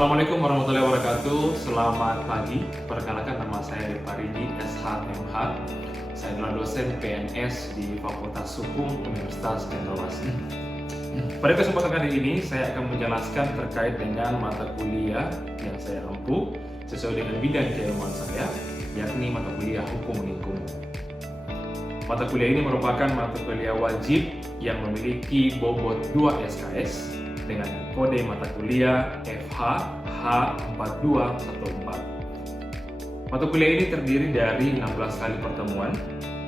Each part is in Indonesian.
Assalamualaikum warahmatullahi wabarakatuh. Selamat pagi. Perkenalkan, nama saya Deparidi SHMH. Saya adalah dosen PNS di Fakultas Hukum Universitas Cendrawasih. Pada kesempatan kali ini saya akan menjelaskan terkait dengan mata kuliah yang saya ampu sesuai dengan bidang keilmuan saya, yakni mata kuliah Hukum Lingkungan. Mata kuliah ini merupakan mata kuliah wajib yang memiliki bobot 2 SKS dengan kode mata kuliah FH H4214. Mata kuliah ini terdiri dari 16 kali pertemuan,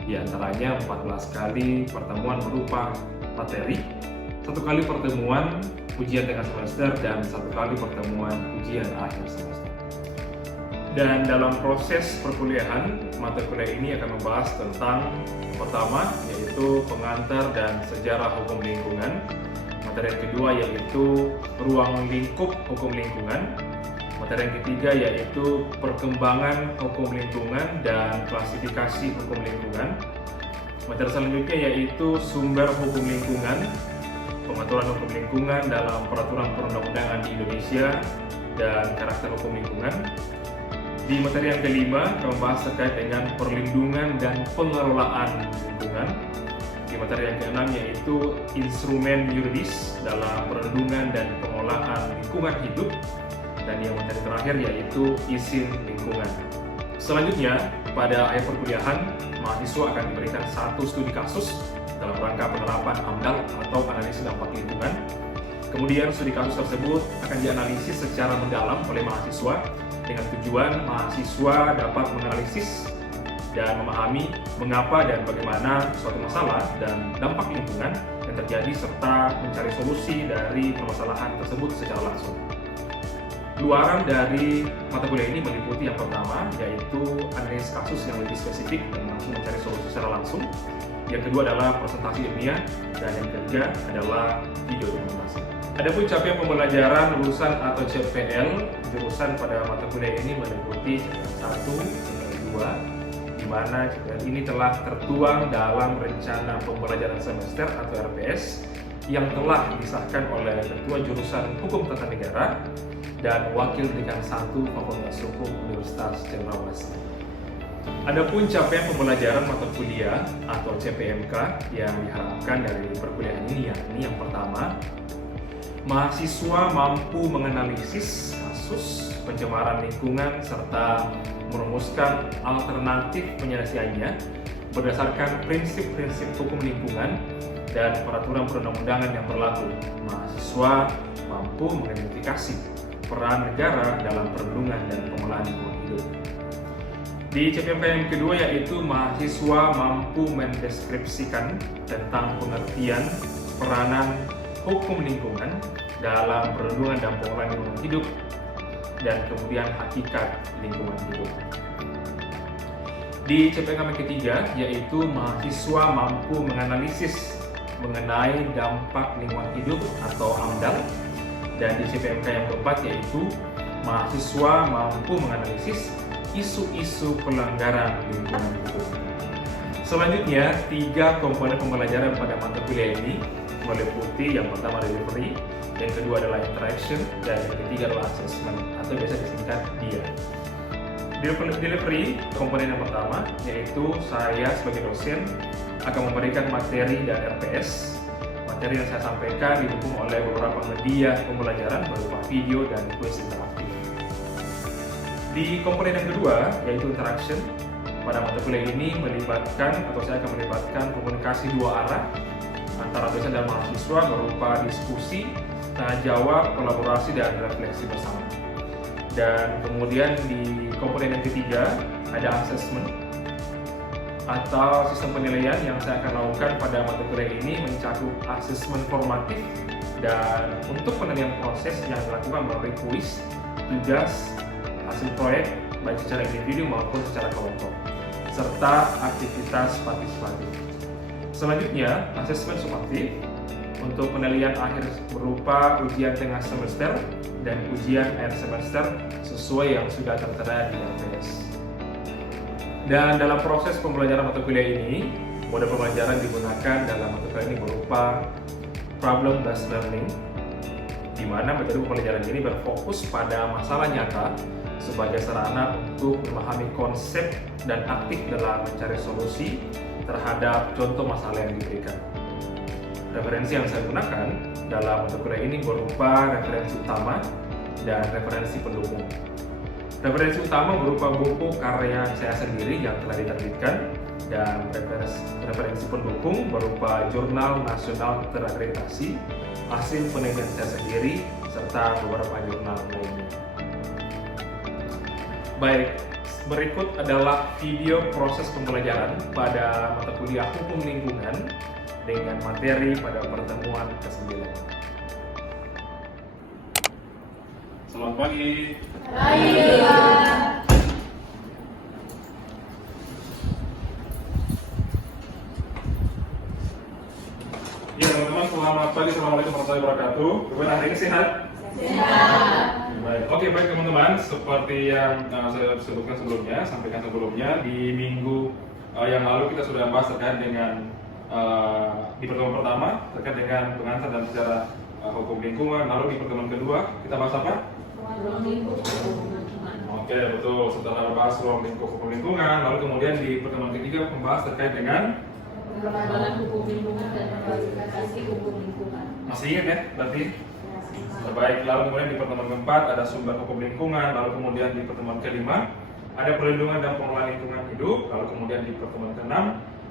di antaranya 14 kali pertemuan berupa materi, 1 kali pertemuan ujian tengah semester, dan 1 kali pertemuan ujian akhir semester. Dan dalam proses perkuliahan, mata kuliah ini akan membahas tentang pertama, yaitu pengantar dan sejarah hukum lingkungan. Materi yang kedua yaitu ruang lingkup hukum lingkungan. Materi yang ketiga yaitu perkembangan hukum lingkungan dan klasifikasi hukum lingkungan. Materi selanjutnya yaitu sumber hukum lingkungan, pengaturan hukum lingkungan dalam peraturan perundang-undangan di Indonesia, dan karakter hukum lingkungan. Di materi yang kelima, kami membahas terkait dengan perlindungan dan pengelolaan lingkungan. Di materi yang keenam yaitu instrumen yuridis dalam perlindungan dan pengelolaan lingkungan hidup, dan yang materi terakhir yaitu izin lingkungan. Selanjutnya, pada akhir perkuliahan, mahasiswa akan diberikan 1 studi kasus dalam rangka penerapan AMDAL atau analisis dampak lingkungan. Kemudian studi kasus tersebut akan dianalisis secara mendalam oleh mahasiswa dengan tujuan mahasiswa dapat menganalisis dan memahami mengapa dan bagaimana suatu masalah dan dampak lingkungan yang terjadi, serta mencari solusi dari permasalahan tersebut secara langsung. Luaran dari mata kuliah ini meliputi yang pertama, yaitu analisis kasus yang lebih spesifik dan langsung mencari solusi secara langsung. Yang kedua adalah presentasi ilmiah, dan yang ketiga adalah video dokumentasi. Adapun capaian pembelajaran lulusan atau CPL jurusan pada mata kuliah ini meliputi 1-2, di mana ini telah tertuang dalam rencana pembelajaran semester atau RPS yang telah disahkan oleh Ketua Jurusan Hukum Tata Negara dan Wakil Dekan 1 Fakultas Hukum Universitas Cendrawasih. Adapun capaian pembelajaran mata kuliah atau CPMK yang diharapkan dari perkuliahan ini, yakni yang pertama, mahasiswa mampu menganalisis kasus pencemaran lingkungan serta merumuskan alternatif penyelesaiannya berdasarkan prinsip-prinsip hukum lingkungan dan peraturan perundang-undangan yang berlaku. Mahasiswa mampu mengidentifikasi peran negara dalam perlindungan dan pengelolaan lingkungan hidup. Di CPMK yang kedua yaitu mahasiswa mampu mendeskripsikan tentang pengertian peranan hukum lingkungan dalam perlindungan dan pengelolaan lingkungan hidup, dan kemudian hakikat lingkungan hidup. Di CPMK yang ketiga yaitu mahasiswa mampu menganalisis mengenai dampak lingkungan hidup atau AMDAL, dan di CPMK yang keempat yaitu mahasiswa mampu menganalisis isu-isu pelanggaran lingkungan hidup. Selanjutnya, 3 komponen pembelajaran pada mata kuliah ini meliputi yang pertama delivery, yang kedua adalah interaction, dan yang ketiga adalah assessment atau biasa disingkat DIA. Delivery, komponen yang pertama, yaitu saya sebagai dosen akan memberikan materi dan RPS. Materi yang saya sampaikan didukung oleh beberapa media pembelajaran berupa video dan kuis interaktif. Di komponen yang kedua, yaitu interaction, pada mata kuliah ini saya akan melibatkan komunikasi 2 arah antara dosen dan mahasiswa berupa diskusi, tanya jawab, kolaborasi, dan refleksi bersama. Dan kemudian di komponen yang ketiga ada assessment atau sistem penilaian yang saya akan lakukan pada mata kuliah ini mencakup asesmen formatif dan untuk penilaian proses yang dilakukan melalui kuis, tugas, hasil proyek baik secara individu maupun secara kelompok, serta aktivitas partisipatif. Selanjutnya, asesmen sumatif untuk penilaian akhir berupa ujian tengah semester dan ujian akhir semester sesuai yang sudah tertera di RPS. Dan dalam proses pembelajaran mata kuliah ini, mode pembelajaran digunakan dalam mata kuliah ini berupa problem based learning, di mana metode pembelajaran ini berfokus pada masalah nyata sebagai sarana untuk memahami konsep dan aktif dalam mencari solusi terhadap contoh masalah yang diberikan. Referensi yang saya gunakan dalam mata kuliah ini berupa referensi utama dan referensi pendukung. Referensi utama berupa buku karya saya sendiri yang telah diterbitkan, dan referensi pendukung berupa jurnal nasional terakreditasi, hasil penelitian saya sendiri, serta beberapa jurnal lainnya. Baik, berikut adalah video proses pembelajaran pada mata kuliah Hukum Lingkungan dengan materi pada pertemuan ke-9. Selamat pagi. Pagi. Ya teman-teman, selamat pagi. Assalamualaikum warahmatullahi wabarakatuh. Bagaimana hari ini, sehat? Sehat. Baik. Oke, baik teman-teman. Seperti yang saya sebutkan sebelumnya, sampaikan sebelumnya, di minggu yang lalu kita sudah bahas terkait dengan di pertemuan pertama terkait dengan pengantar dan sejarah hukum lingkungan. Lalu di pertemuan kedua kita bahas apa? Ruang lingkup hukum lingkungan. Oke, betul. Setelah bahas ruang lingkup hukum lingkungan, lalu kemudian di pertemuan ketiga membahas terkait dengan pengembangan hukum lingkungan dan klasifikasi hukum lingkungan. masih ingat ya? Berarti baik. Lalu kemudian di pertemuan keempat ada sumber hukum lingkungan. Lalu kemudian di pertemuan kelima ada perlindungan dan pengelolaan lingkungan hidup. Lalu kemudian di pertemuan keenam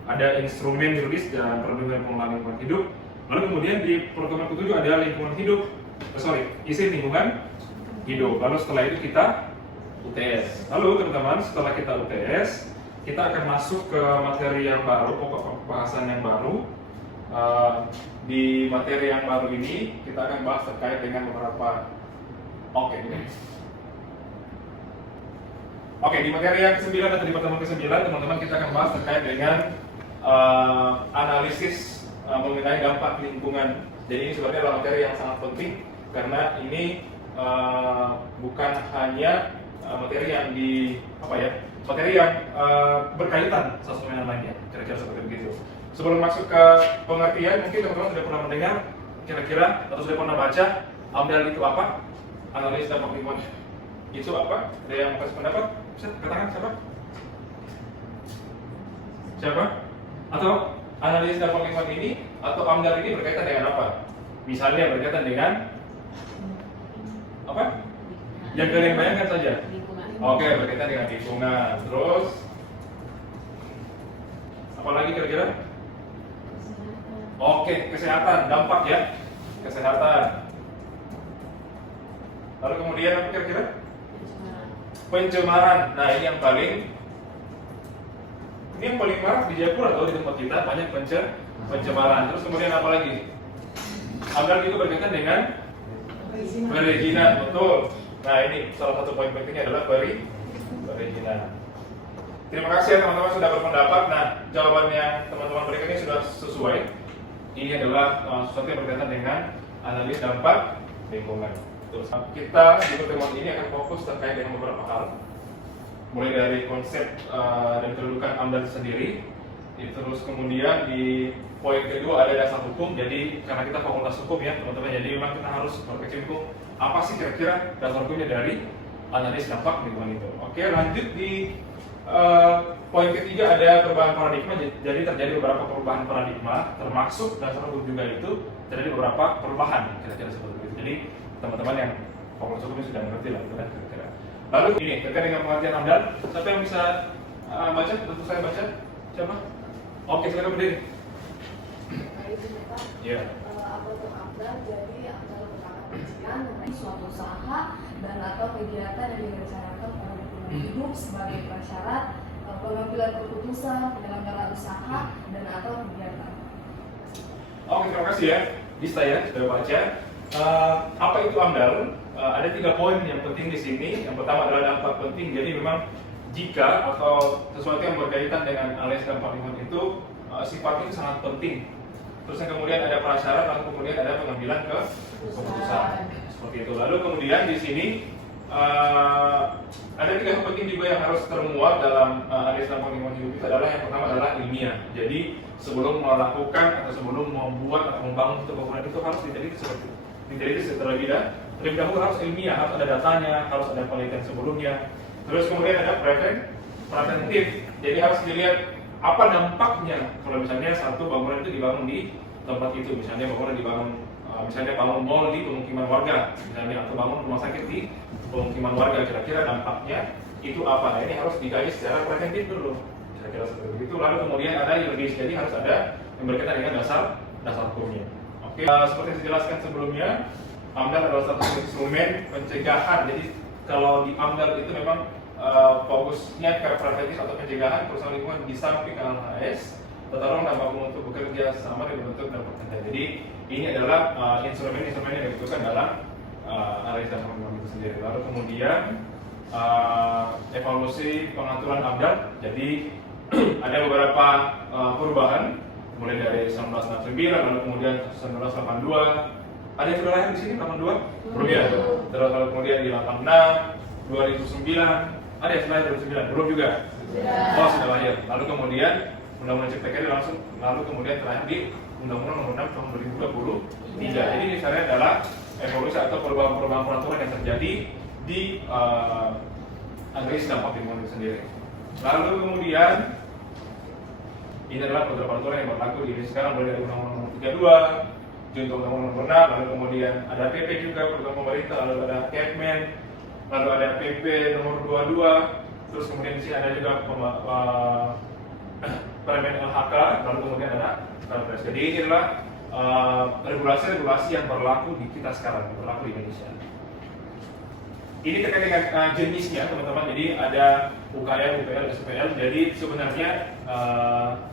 ada instrumen juridis dan perlindungan dan pengelolaan lingkungan hidup. Lalu kemudian di pertemuan ketujuh ada lingkungan hidup. Izin lingkungan hidup. Lalu setelah itu kita UTS. Lalu teman-teman, setelah kita UTS, kita akan masuk ke materi yang baru, pokok pembahasan yang baru. Di materi yang baru ini kita akan bahas terkait dengan beberapa di materi yang ke-9 atau di pertemuan ke-9 teman-teman, kita akan bahas terkait dengan analisis mengenai dampak lingkungan. Jadi ini sebenarnya adalah materi yang sangat penting karena ini bukan hanya materi yang berkaitan satu dengan lainnya, kira-kira seperti begitu. Sebelum masuk ke pengertian, mungkin teman-teman sudah pernah mendengar kira-kira atau sudah pernah baca AMDAL itu apa? Analisis dampak lingkungan itu apa? Ada yang mau kasih pendapat? Bisa katakan siapa? Siapa? Atau analisis dampak lingkungan ini atau AMDAL ini berkaitan dengan apa? Misalnya berkaitan dengan apa? Yang kalian bayangkan saja. Oke, berkaitan dengan lingkungan. Terus apa lagi kira-kira? Oke, kesehatan, dampak ya, kesehatan. Lalu kemudian apa kira-kira? Pencemaran. Nah ini yang paling marak di Jayapura atau di tempat kita banyak pencemaran. Terus kemudian apa lagi? AMDAL itu berkaitan dengan perizinan, betul. Nah ini salah satu poin pentingnya adalah perizinan. Terima kasih teman-teman sudah berpendapat. Nah jawaban yang teman-teman berikan ini sudah sesuai. Ini adalah sesuatu yang berkaitan dengan analisis dampak lingkungan. Terus kita di pertemuan ini akan fokus terkait dengan beberapa hal, mulai dari konsep dan kedudukan AMDAL sendiri. Terus kemudian di poin kedua ada dasar hukum. Jadi karena kita fakultas hukum ya teman-teman, jadi memang kita harus berkecimpung apa sih kira-kira dasar hukumnya dari analisis dampak lingkungan itu. Oke, lanjut di poin ketiga ada perubahan paradigma. Jadi terjadi beberapa perubahan paradigma, termasuk dasar hukum juga itu terjadi beberapa perubahan kira-kira seperti itu. Jadi teman-teman yang fakultas hukum sudah mengerti lah itu kan kira-kira. Lalu ini terkait dengan pengertian AMDAL, siapa yang bisa baca? Tentu saya baca. Siapa? Oke, silakan berdiri. Iya. Apa itu AMDAL? Jadi AMDAL merupakan kajian mengenai suatu usaha dan atau kegiatan yang direncanakan oleh lingkungan hidup sebagai prasyarat pengambilan keputusan, penyelenggaraan usaha dan atau kegiatan. Oke, terima kasih ya. Bisa ya, sudah baca. Apa itu AMDAL? Ada 3 poin yang penting di sini. Yang pertama adalah dampak penting. Jadi memang jika atau sesuatu yang berkaitan dengan analisis dampak lingkungan itu sifatnya itu sangat penting. Terus yang kemudian ada prasyarat, lalu kemudian ada pengambilan keputusan. Seperti itu. Lalu kemudian di sini ada 3 hal penting juga yang harus termuat dalam analisis dampak lingkungan hidup itu adalah yang pertama adalah ilmiah. Jadi sebelum melakukan atau sebelum membuat atau membangun suatu bangunan itu harus diteliti seperti itu. diteliti terlebih dahulu, harus ilmiah, harus ada datanya, harus ada penelitian sebelumnya. Terus kemudian ada preventif, jadi harus dilihat apa dampaknya kalau misalnya satu bangunan itu dibangun di tempat itu, misalnya bangunan dibangun, misalnya bangun mall di pemukiman warga, misalnya, atau bangun rumah sakit di pemukiman warga, kira-kira dampaknya itu apa? Nah, ini harus digaji secara preventif dulu, kira-kira seperti itu. Lalu kemudian ada yuridis, jadi harus ada yang berkaitan dengan dasar hukumnya. Oke, seperti yang dijelaskan sebelumnya, AMDAL adalah satu instrumen pencegahan. Jadi kalau di AMDAL itu memang fokusnya ke preventif atau pencegahan kerusakan lingkungan di samping LHS, tolong bangun untuk bekerja sama dan bentuk dan kerja. Jadi ini adalah instrumen-instrumen yang dibutuhkan dalam analis dan pengembangan itu sendiri. Lalu kemudian evaluasi pengaturan AMDAL. Jadi ada beberapa perubahan mulai dari 1969, lalu kemudian 1982. Ada yang sudah lahir di sini 82? Belum ya? Terus lalu kemudian di 86, 2009. Ada yang sudah lahir 2009? Belum juga? Oh, sudah lahir. Lalu kemudian Undang-Undang Cipta Kerja lalu kemudian terakhir di Undang-Undang Nomor 6 Tahun 2023. Jadi ini sebenarnya adalah evolusi atau perubahan-perubahan peraturan yang terjadi di analis dampak lingkungan itu sendiri. Lalu kemudian ini adalah peraturan yang berlaku di Indonesia sekarang, mulai dari Undang-Undang Nomor 32, Junto Undang-Undang Nomor 6, lalu kemudian ada PP juga peraturan pemerintah, lalu ada Kepmen, lalu ada PP Nomor 22, terus kemudian di sini ada juga Permen LHK, lalu kemudian ada Perpres. Jadi ini adalah regulasi-regulasi yang berlaku di kita sekarang, yang berlaku di Indonesia. Ini terkait dengan jenisnya, teman-teman. Jadi ada UKM, UPL, SPL. Jadi sebenarnya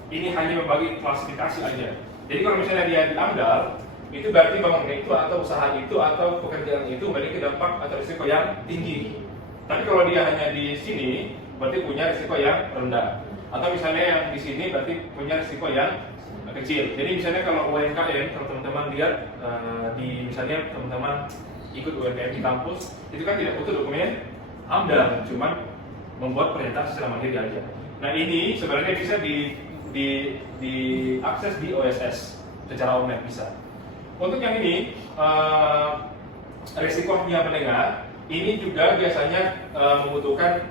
ini hanya membagi klasifikasi aja. Jadi kalau misalnya dia di AMDAL, itu berarti bangunan itu atau usaha itu atau pekerjaan itu memiliki dampak atau risiko yang tinggi. Tapi kalau dia hanya di sini, berarti punya risiko yang rendah. Atau misalnya yang di sini berarti punya risiko yang kecil. Jadi misalnya kalau UMKM, kalau teman-teman lihat di misalnya teman-teman ikut UMKM di kampus, itu kan tidak butuh dokumen AMDAL, cuman membuat perintah secara mandiri aja. Nah ini sebenarnya bisa diakses di OSS secara online bisa. Untuk yang ini risikonya menengah, ini juga biasanya membutuhkan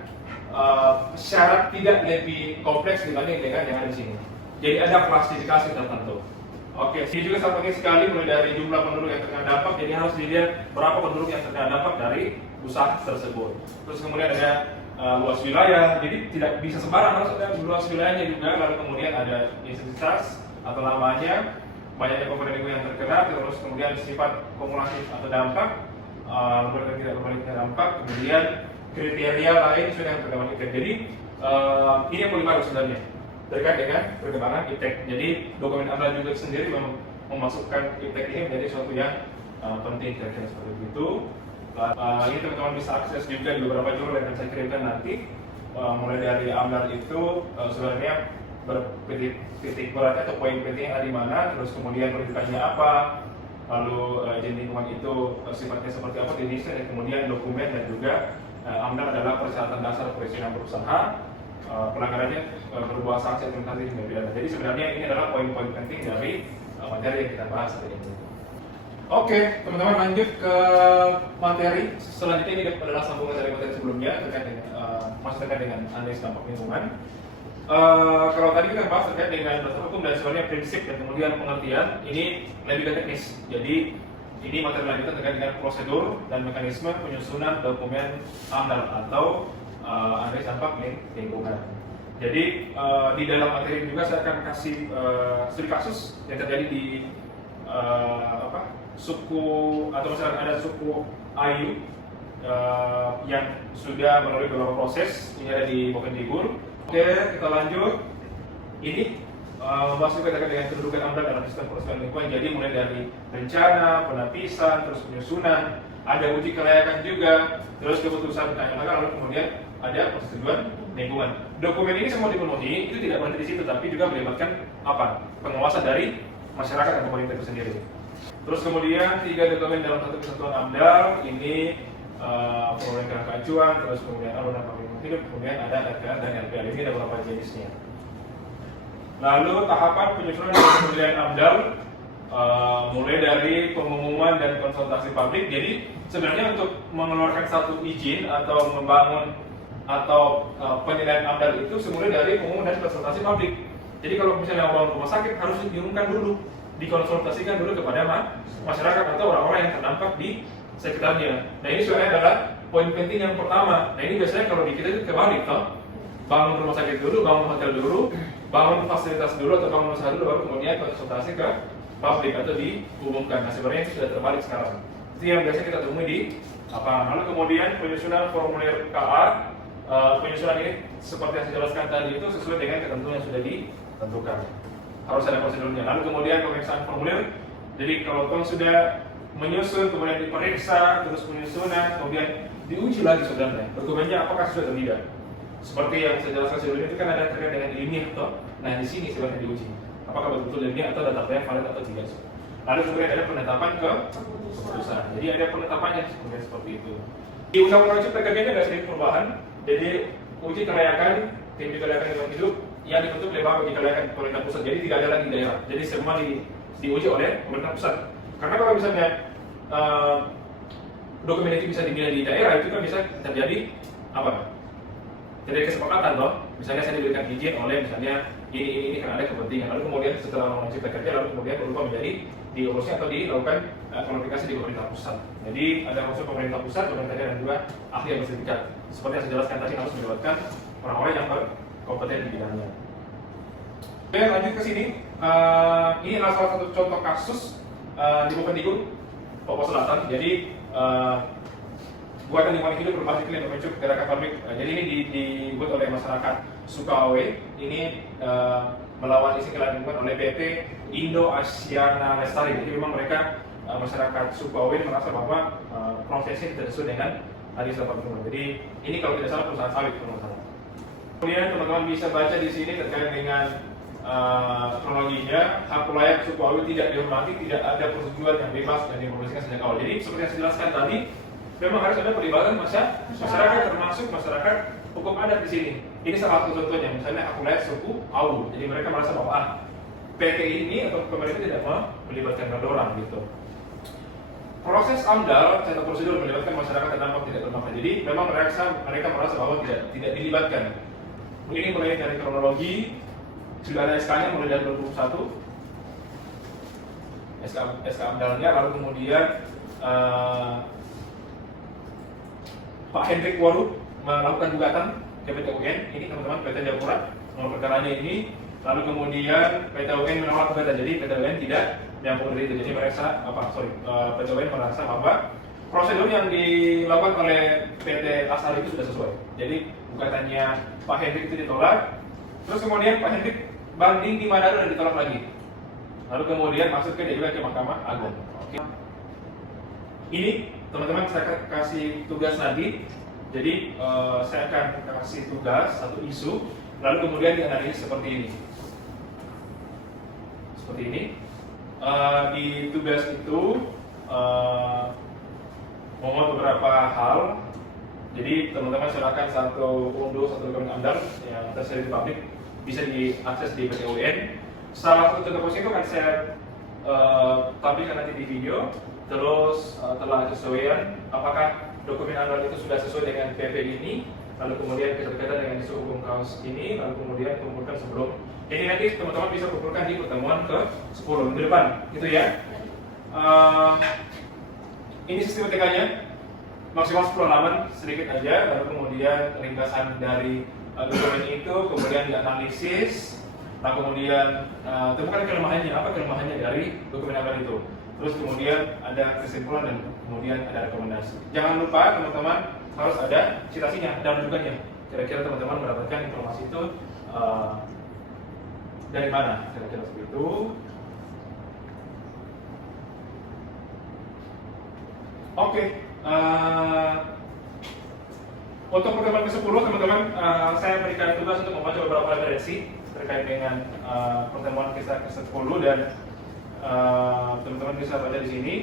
syarat tidak lebih kompleks dibanding dengan yang ada di sini. Jadi ada klasifikasi tertentu. Oke, ini juga sangat penting sekali mulai dari jumlah penduduk yang terkena dampak. Jadi harus dilihat berapa penduduk yang terkena dampak dari usaha tersebut. Terus kemudian ada luas wilayah. Jadi tidak bisa sembarang, harus ada luas wilayahnya juga. Lalu kemudian ada intensitas atau namanya, banyaknya komponen lingkungan yang terkena. Terus kemudian sifat kumulatif atau dampak, berarti tidak berbalik dampak. Kemudian kriteria lain sudah yang terkena IPTEK. Jadi ini yang paling baru sebenarnya terkait dengan perkembangan IPTEK. Jadi dokumen AMDAL juga sendiri memasukkan IPTEK ini menjadi sesuatu yang penting, kira-kira seperti itu. Ini teman-teman bisa akses juga di beberapa jurnal yang akan saya kirimkan nanti. Mulai dari AMDAL itu sebenarnya bertitik beratnya atau poin pentingnya ada di mana, terus kemudian pendidikannya apa, lalu jenis lingkungan itu sifatnya seperti apa, jenisnya, dan kemudian dokumen dan juga AMDAL adalah persyaratan dasar perizinan berusaha, pelanggarannya berbuah sanksi administratif dan pidana. Jadi sebenarnya ini adalah poin-poin penting dari materi yang kita bahas hari ini. Oke, teman-teman lanjut ke materi selanjutnya. Ini adalah sambungan dari materi sebelumnya terkait dengan masih terkait dengan analisis dampak lingkungan. Kalau tadi kita bahas terkait dengan dasar hukum dan sebenarnya prinsip dan kemudian pengertian, ini lebih ke teknis. Jadi ini materi lanjutan terkait dengan prosedur dan mekanisme penyusunan dokumen AMDAL atau analisis dampak lingkungan. Jadi di dalam materi juga saya akan kasih studi kasus yang terjadi di suku atau misalnya ada suku Ayu yang sudah melalui beberapa proses. Ini ada di Bokendigul. Oke, kita lanjut. Ini membahas juga terkait dengan kedudukan AMDAL dalam sistem perusahaan lingkungan. Jadi mulai dari rencana, penapisan, terus penyusunan, ada uji kelayakan juga, terus keputusan lalu kemudian ada persetujuan lingkungan. Dokumen ini semua dipenuhi, itu tidak berhenti di situ, tapi juga melibatkan pengawasan dari masyarakat dan pemerintah itu sendiri. Terus kemudian 3 dokumen dalam satu kesatuan AMDAL, ini permohonan kerangka acuan, terus kemudian alunan pemilihan hidup, kemudian ada RKA dan LPL. Ini ada beberapa jenisnya. Lalu tahapan penyusunan dan pemilihan AMDAL mulai dari pengumuman dan konsultasi publik. Jadi sebenarnya untuk mengeluarkan satu izin atau membangun atau penilaian AMDAL itu semula dari pengumuman dan konsultasi publik. Jadi kalau misalnya mau bangun rumah sakit harus diumumkan dulu, dikonsultasikan dulu kepada masyarakat atau orang-orang yang terdampak di sekitarnya. Nah ini sebenarnya adalah poin penting yang pertama. Nah ini biasanya kalau di kita itu kebalik toh. Bangun rumah sakit dulu, bangun hotel dulu, bangun fasilitas dulu atau bangun usaha dulu, baru kemudian konsultasi ke publik atau diumumkan. Nah sebenarnya itu sudah terbalik sekarang. Itu yang biasa kita temui di lapangan. Lalu kemudian penyusunan formulir KA, penyusunan ini seperti yang saya jelaskan tadi itu sesuai dengan ketentuan yang sudah ditentukan. Harus ada prosedurnya. Lalu kemudian pemeriksaan formulir. Jadi kalau kamu sudah menyusun, kemudian diperiksa, terus penyusunan, kemudian diuji lagi sebenarnya dokumennya apakah sudah atau tidak. Seperti yang saya jelaskan sebelumnya itu kan ada terkait dengan ilmiah toh. Nah di sini sebenarnya diuji apakah betul-betul ilmiah atau datanya valid atau tidak. Lalu kemudian ada penetapan ke keputusan. Jadi ada penetapannya kemudian seperti itu. Di Undang-Undang Cipta Kerja ada sedikit perubahan. Jadi uji kelayakan tim uji kelayakan lingkungan hidup yang dibentuk lembaga uji kelayakan pemerintah pusat. Jadi tidak ada lagi daerah. Jadi semua diuji oleh pemerintah pusat. Karena kalau misalnya dokumen itu bisa dimilih di daerah itu kan bisa terjadi apa? Jadi kesepakatan loh, misalnya saya diberikan izin oleh misalnya ini karena ada kepentingan, lalu kemudian setelah Undang-Undang Cipta Kerja lalu kemudian berubah menjadi diurusnya atau dilakukan klarifikasi di pemerintah pusat. Jadi ada unsur pemerintah pusat, pemerintah daerah dan juga ahli yang bersertifikat. Seperti yang saya jelaskan tadi harus melibatkan orang-orang yang berkompeten di bidangnya. Oke, lanjut ke sini. Ini adalah salah satu contoh kasus di Bupendikbud Papua Selatan. Jadi buatan lingkungan hidup berbasis iklim memicu gerakan pabrik. Jadi ini dibuat oleh masyarakat Sukawe. Ini melawan isi lingkungan oleh PT Indo Asiana Lestari. Jadi memang mereka masyarakat Sukawe merasa bahwa prosesnya tidak sesuai dengan hadis 85. Jadi ini kalau tidak salah perusahaan sawit teman-teman. Kemudian teman-teman bisa baca di sini terkait dengan kronologinya. Hak layak Sukawe tidak dihormati, tidak ada persetujuan yang bebas dan diinformasikan sejak awal. Jadi seperti yang saya jelaskan tadi, memang harus ada pelibatan masyarakat termasuk masyarakat hukum adat di sini. Ini salah satu contohnya, misalnya hak layak suku Awu. Jadi mereka merasa bahwa PT ini atau pemerintah tidak mau melibatkan orang gitu. Proses AMDAL, contoh prosedur melibatkan masyarakat terdampak tidak terdampak. Jadi memang mereka merasa bahwa tidak dilibatkan. Ini mulai dari kronologi, sudah ada SK-nya mulai dari 2021, SK AMDAL-nya, lalu kemudian Pak Hendrik Waru melakukan gugatan ke PT UN. Ini teman-teman PT Japura nomor perkaranya ini. Lalu kemudian PT UN menolak gugatan. Jadi PT UN tidak menyambung dari itu. Jadi PT UN merasa bahwa prosedur yang dilakukan oleh PT Asal itu sudah sesuai. Jadi gugatannya Pak Hendrik itu ditolak. Terus kemudian Pak Hendrik banding di Manado dan ditolak lagi. Lalu kemudian masuk ke Mahkamah Agung. Oke. Ini teman-teman saya kasih tugas nanti. Jadi saya akan kasih tugas satu isu, lalu kemudian dianalisis seperti ini. Seperti ini. Di tugas itu memuat beberapa hal. Jadi teman-teman silakan unduh satu dokumen AMDAL yang tersedia di publik, bisa diakses di PT UN. Salah satu contoh itu akan saya tampilkan nanti di video. Terus telah kesesuaian apakah dokumen AMDAL itu sudah sesuai dengan PP ini, lalu kemudian keterkaitan dengan isu hukum kaos ini, lalu kemudian kumpulkan sebelum. Jadi nanti teman-teman bisa kumpulkan di pertemuan ke-10 minggu depan, gitu ya. Ini sistem TK-nya maksimal 10 halaman sedikit aja, lalu kemudian ringkasan dari dokumen itu, kemudian dianalisis, lalu kemudian temukan kelemahannya, apa kelemahannya dari dokumen AMDAL itu. Terus kemudian ada kesimpulan dan kemudian ada rekomendasi. Jangan lupa teman-teman harus ada citasinya dan rujukannya. Kira-kira teman-teman mendapatkan informasi itu dari mana? Kira-kira seperti itu. Oke. Untuk pertemuan ke-10 teman-teman saya berikan tugas untuk membaca beberapa referensi terkait dengan pertemuan kita ke-10 dan teman-teman bisa baca di sini.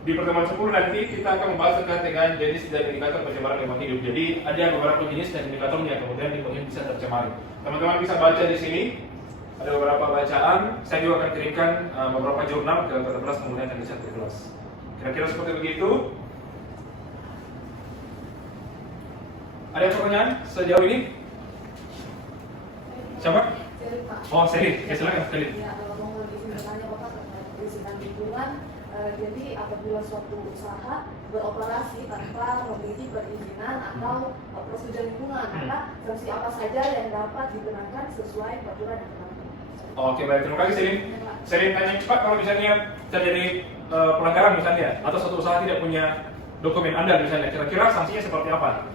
Di pertemuan 10 nanti kita akan membahas terkait dengan jenis dan indikator pencemaran lingkungan hidup. Jadi ada beberapa jenis dan indikatornya, kemudian lingkungan bisa tercemar. Teman-teman bisa baca di sini ada beberapa bacaan. Saya juga akan kirimkan beberapa jurnal ke kelas kemudian akan dicat di kelas. Kira-kira seperti begitu. Ada pertanyaan sejauh ini? Siapa? Seri, Pak. Oh, Seri. Ya, silakan sekali. Ya, kalau mau izin bertanya Bapak terkait perizinan lingkungan, jadi apabila suatu usaha beroperasi tanpa memiliki perizinan atau prosedur lingkungan, maka sanksi apa saja yang dapat dikenakan sesuai peraturan yang berlaku? Oke, baik. Terima kasih, Serin. Serin tanya, Pak, kalau misalnya terjadi pelanggaran misalnya, atau suatu usaha tidak punya dokumen andal misalnya, kira-kira sanksinya seperti apa?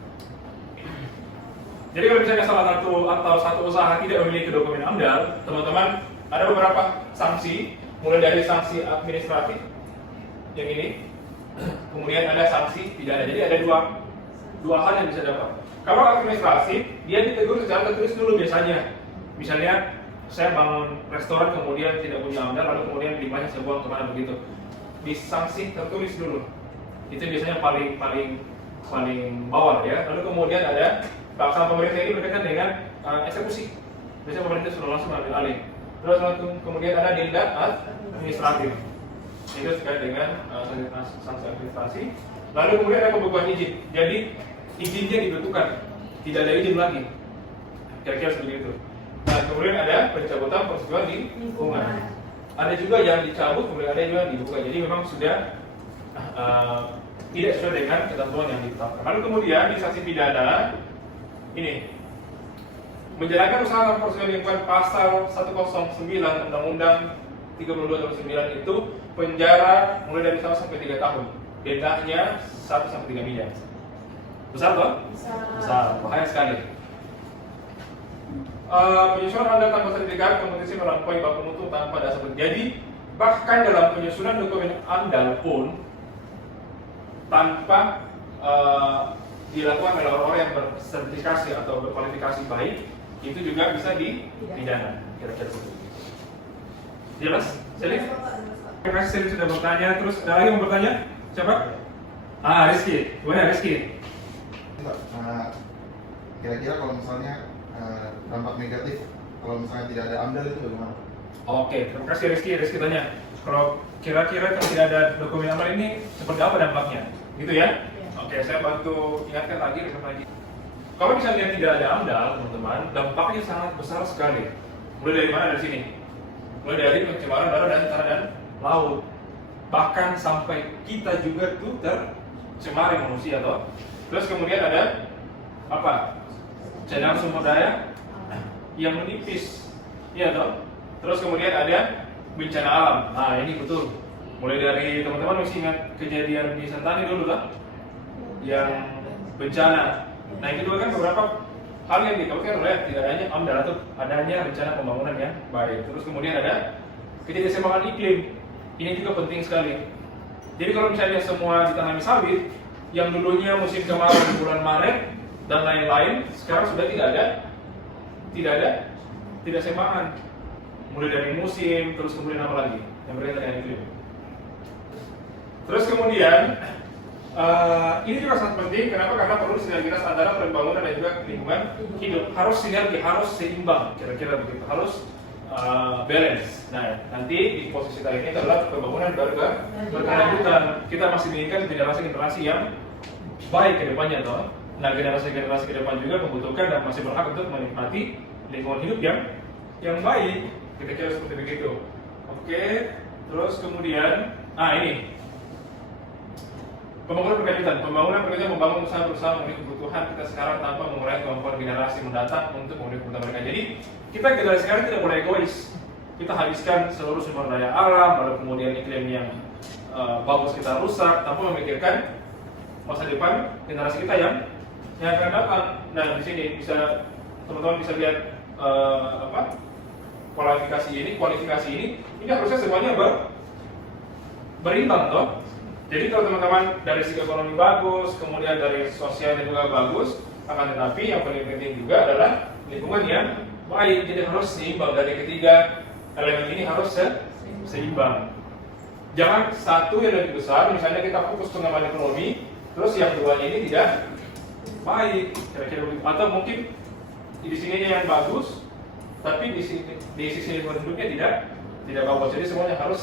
Jadi kalau misalnya salah satu atau satu usaha tidak memiliki dokumen amdal, teman-teman, ada beberapa sanksi, mulai dari sanksi administratif yang ini, kemudian ada sanksi pidana. Jadi ada dua hal yang bisa dapat. Kalau administratif, dia ditegur secara tertulis dulu biasanya. Misalnya saya bangun restoran kemudian tidak punya amdal, lalu kemudian limbahnya saya buang kemana begitu. Disanksi tertulis dulu. Itu biasanya paling bawah ya. Lalu kemudian ada pelaksanaan pemerintah ini berkaitan dengan eksekusi. Biasanya pemerintah sudah langsung ambil alih. Terus kemudian ada denda administratif. Itu terkait dengan sanksi administrasi. Lalu kemudian ada pembekuan izin. Jadi izinnya dibutuhkan, tidak ada izin lagi. Kira-kira seperti itu. Nah, kemudian ada pencabutan persetujuan di lingkungan. Ada juga yang dicabut, kemudian ada juga yang dibuka. Jadi memang sudah tidak sesuai dengan ketentuan yang ditetapkan. Lalu kemudian di sanksi pidana ini menjalankan usaha tanpa prosedur lingkungan pasal 109 Undang-Undang 32 tahun 9 itu penjara mulai dari 1 sampai 3 tahun. Dendanya 1 sampai 3 miliar. Besar toh? Besar. Bahaya sekali. Penyusunan amdal tanpa sertifikat kompetisi melampaui baku mutu tanpa dasar. Jadi bahkan dalam penyusunan dokumen amdal pun tanpa dilakukan oleh orang-orang yang bersertifikasi atau berkualifikasi baik, itu juga bisa dipidana. Kira-kira seperti itu. Jelas? Selif? Terima kasih Selif sudah bertanya. Terus ada lagi mau bertanya? Siapa? Rizky. Boleh Rizky? Kira-kira kalau misalnya dampak negatif kalau misalnya tidak ada amdal itu bagaimana? Oke, terima kasih Rizky. Rizky tanya, kalau kira-kira kalau tidak ada dokumen amdal ini seperti apa dampaknya? Gitu ya? Oke, saya bantu ingatkan lagi. Kalau misalnya tidak ada amdal, teman-teman, dampaknya sangat besar sekali. Mulai dari mana? Dari sini. Mulai dari pencemaran udara dan tanah dan laut. Bahkan sampai kita juga tuh tercemari manusia toh. Terus kemudian ada apa? Cadangan sumber daya yang menipis. Iya toh. Terus kemudian ada bencana alam. Nah, ini betul. Mulai dari teman-teman mesti ingat kejadian di Sentani dulu lah. Yang bencana. Nah, itu juga kan beberapa hal yang dikhawatirkan oleh tidak adanya amdal atau adanya rencana pembangunan yang baik. Terus kemudian ada ketidakseimbangan iklim. Ini juga penting sekali. Jadi kalau misalnya semua ditanami sawit, yang dulunya musim kemarau di bulan Maret dan lain-lain, sekarang sudah tidak ada ketidakseimbangan. Mulai dari musim, terus kemudian apa lagi yang berkaitan dengan iklim. Terus kemudian ini juga sangat penting. Kenapa? Karena perlu sinergitas antara pembangunan dan juga lingkungan hidup. Harus sinergi, harus seimbang. Kira-kira begitu. Harus balance. Nah, nanti di posisi kita ini adalah pembangunan berkelanjutan. Kita masih menginginkan generasi-generasi yang baik ke depannya, toh. Nah, generasi-generasi ke depan juga membutuhkan dan masih berhak untuk menikmati lingkungan hidup yang baik. Kira-kira seperti begitu. Oke. Terus kemudian, ini. Pembangunan berkelanjutan membangun usaha berusaha memenuhi kebutuhan kita sekarang tanpa mengurangi kemampuan generasi mendatang untuk memenuhi kebutuhan mereka. Jadi kita generasi sekarang tidak boleh egois. Kita habiskan seluruh sumber daya alam, lalu kemudian iklim yang bagus kita rusak tanpa memikirkan masa depan generasi kita yang akan datang. Nah, di sini bisa teman-teman bisa lihat kualifikasi ini harusnya semuanya berimbang toh. Jadi kalau teman-teman dari segi ekonomi bagus, kemudian dari sosialnya juga bagus, akan tetapi yang paling penting juga adalah lingkungan yang baik. Jadi harus seimbang, dari ketiga elemen ini harus seimbang. Jangan satu yang lebih besar, misalnya kita fokus pengembangan ekonomi, terus yang dua ini tidak baik, kira-kira begitu. Atau mungkin di sini yang bagus, tapi di sisi lingkungan hidupnya tidak bobot. Jadi semuanya harus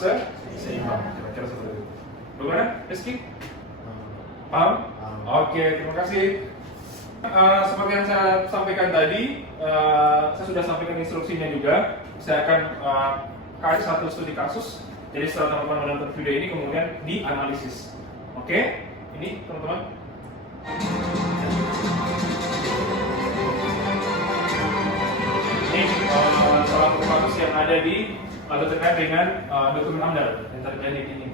seimbang. Kira-kira seperti itu. Bagaimana, Rizky? Paham? Oke, terima kasih. Seperti yang saya sampaikan tadi, saya sudah sampaikan instruksinya juga. Saya akan kasih satu studi kasus. Jadi setelah teman-teman menonton video ini kemudian dianalisis. Oke, ini teman-teman. Ini salah satu kasus yang ada di atau terkait dengan dokumen AMDAL yang terjadi di ini.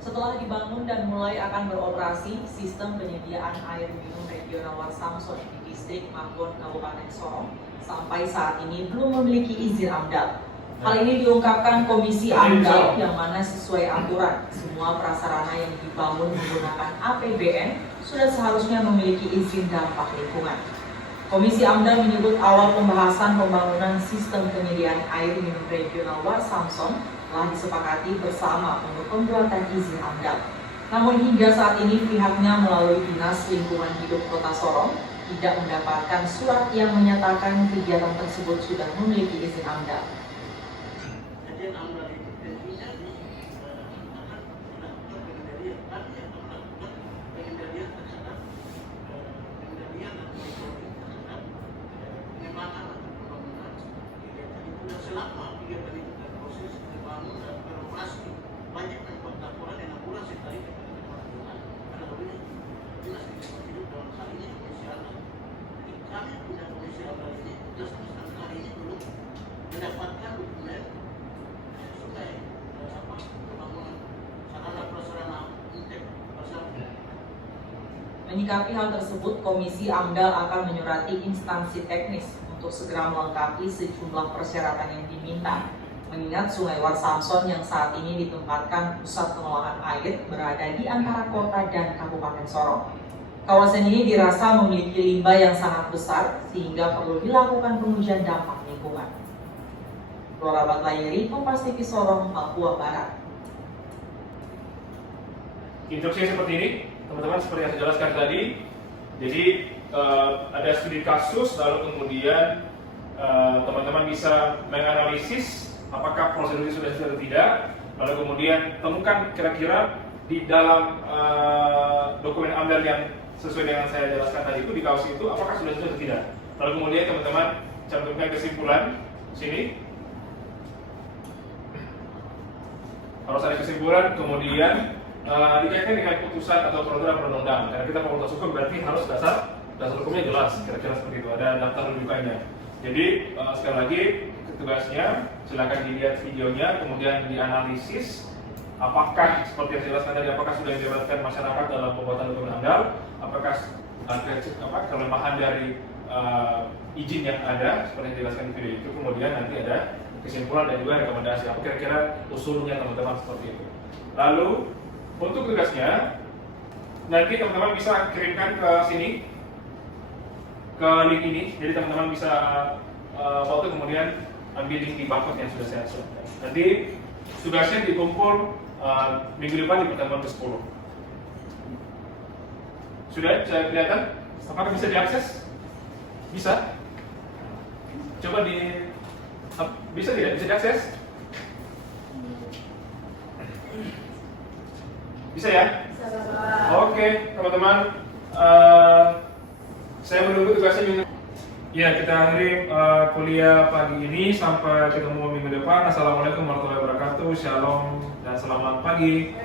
Setelah dibangun dan mulai akan beroperasi, sistem penyediaan air minum regional Warsamson di distrik Manggon, Kabupaten Sorong sampai saat ini belum memiliki izin AMDAL. Hal ini diungkapkan Komisi AMDAL yang mana sesuai aturan, semua prasarana yang dibangun menggunakan APBN sudah seharusnya memiliki izin dampak lingkungan. Komisi AMDAL menyebut awal pembahasan pembangunan sistem penyediaan air minum regional Warsamson telah disepakati bersama untuk pembuatan izin AMDAL. Namun hingga saat ini pihaknya melalui Dinas Lingkungan Hidup Kota Sorong tidak mendapatkan surat yang menyatakan kegiatan tersebut sudah memiliki izin AMDAL. Menyikapi hal tersebut, Komisi AMDAL akan menyurati instansi teknis untuk segera melengkapi sejumlah persyaratan yang diminta. Mengingat Sungai Warsamson yang saat ini ditempatkan pusat pengolahan air berada di antara kota dan Kabupaten Sorong. Kawasan ini dirasa memiliki limbah yang sangat besar sehingga perlu dilakukan pengujian dampak lingkungan. Flora Batlayeri, Kompas TV Sorong, Papua Barat. Instruksinya seperti ini, teman-teman, seperti yang saya jelaskan tadi. Jadi ada studi kasus, lalu kemudian teman-teman bisa menganalisis apakah prosedur itu sudah atau tidak, lalu kemudian temukan kira-kira di dalam dokumen AMDAL yang sesuai dengan saya jelaskan tadi itu di kaos itu apakah sudah atau tidak. Lalu kemudian teman-teman cantumkan kesimpulan sini. Harus ada kesimpulan, kemudian dikaitkan dengan putusan atau peraturan perundang-undangan. Karena kita fakultas hukum berarti harus dasar hukumnya jelas, kira-kira seperti itu. Ada daftar rujukannya. Jadi sekali lagi tugasnya silakan dilihat videonya, kemudian dianalisis apakah seperti yang dijelaskan tadi, apakah sudah dilibatkan masyarakat dalam pembuatan dokumen AMDAL, apakah kelemahan dari izin yang ada seperti yang dijelaskan di video itu, kemudian nanti ada kesimpulan dan juga rekomendasi apa kira-kira usulnya teman-teman seperti itu. Lalu untuk tugasnya nanti teman-teman bisa kirimkan ke sini, ke link ini, jadi teman-teman bisa foto kemudian ambil link di barcode yang sudah saya share. Nanti tugasnya dikumpul minggu depan di pertemuan ke-10. Sudah saya kelihatan? Apakah bisa diakses? Bisa? Coba bisa tidak? Bisa diakses? Bisa ya? Oke, teman-teman. Saya menunggu tugasnya minggu. Ya, kita akhiri kuliah pagi ini. Sampai ketemu minggu depan. Assalamualaikum warahmatullahi wabarakatuh. Shalom dan selamat pagi.